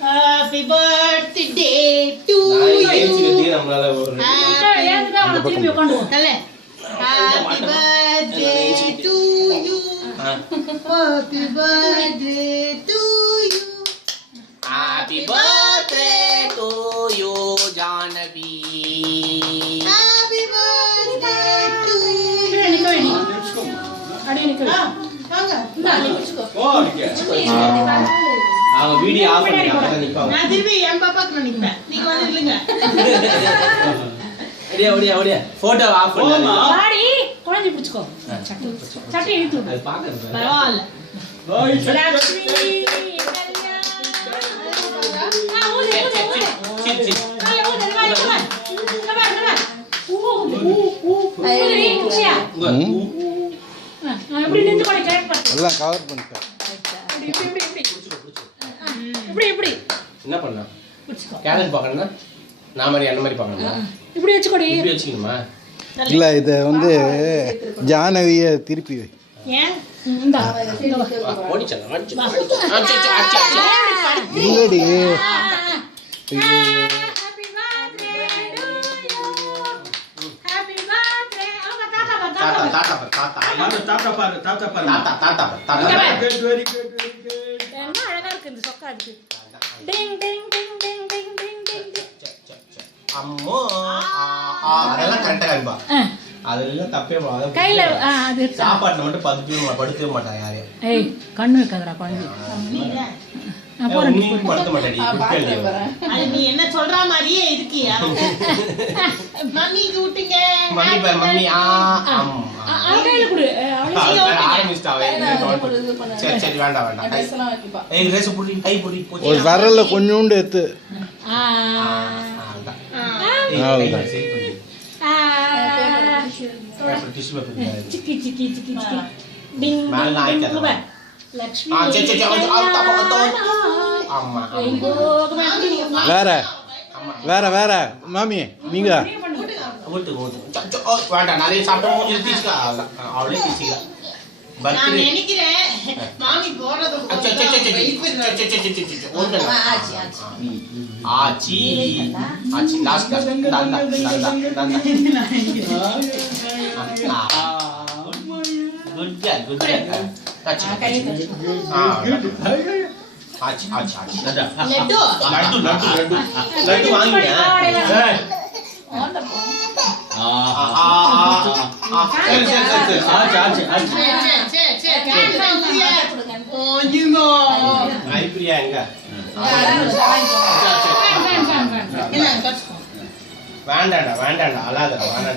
Happy birthday to you. Happy birthday. Happy birthday to you. Happy birthday to you. Happy birthday to you, Janabi. Happy birthday to you. अरे निकल आ आ ना निकल அவங்க video of பண்ணிட்டாங்க அப்பதான் நிப்பாங்க. நான் திரும்பி என் பாப்பாக்கு நினைப்பேன் நீங்க வந்து இல்லங்க அப்படியே அப்படியே அப்படியே போட்டோ ஆஃப் பண்ணுங்க சாரி குழந்தை பிடிச்சுக்கோ. சட்டை சட்டை இழுத்து அது பாக்குறது பரவாயில்லை. லட்சுமி எல்லாம் கவர் பண்ணிட்டேன். இப்படி, இப்படி. என்ன பண்ணா பிடிச்சுக்கோ. கேலண்ட் பார்க்கணும்னா நான் மாதிரி அந்த மாதிரி பார்க்கணுமா? இப்படி வச்சுக்கோடி. இப்படி வச்சுக்கணுமா? இல்லை இதை வந்து ஜானவியை திருப்பி வை. ஏன்? இல்லடி. தாத்தா பாரு, தாத்தா. தாத்தா பாரு. தாத்தா பாரு, தாத்தா தாத்தா பாரு. தாத்தா பாரு தாத்தா இருக்கு இந்த சொக்கா இருக்கு டிங் டிங் டிங் டிங் டிங் டிங் டிங் அம்மோ அதெல்லாம் கரெக்டா காமிப்பா அதெல்லாம் தப்பே போகாது கையில அது சாப்பாட்டுல மட்டும் பதுக்கவே படுக்கவே மாட்டாங்க யாரு ஏய் கண்ணு இருக்காதடா குழந்தை நீ என்ன சொல்ற மாதிரியே இருக்கியா மம்மிக்கு விட்டுங்க மம்மி பாரு மம்மி ஆ கையில கொடு. சரி சரி வேண்டாம் வேண்டாம். ஏய் ரேஸ் புடி கை புடி ஒரு விரல்ல கொஞ்சோண்டு எடுத்து ஆ. ஆ ஆ. வேற. வேற மாமி நீங்க. గుర్తు గుర్తు చచ్చో వాట నాలి సాపం ఇది తీసుకురా ఆవిడే తీసుకురా నేనికిరే మామి పోరదు ఆచి ఆచి లాస్ట్ లాస్ట్ దంద దంద దంద good girl good girl touch ఆ ಆಚಿ ಆಚಿ ಆಚಿ ಲಡ್ಡು ಲಡ್ಡು ಲಡ್ಡು ಲಡ್ಡು ಲಡ್ಡು ವಾಂಗ್ಯಾ ಹೇ சரி சரி சரி சரி ஆச்சு ஆச்சு ஆச்சு போயுமோ ஐப்ரியா எங்க வேண்டாண்டா வேண்டாண்டா அழாதடா வேண்டாண்டா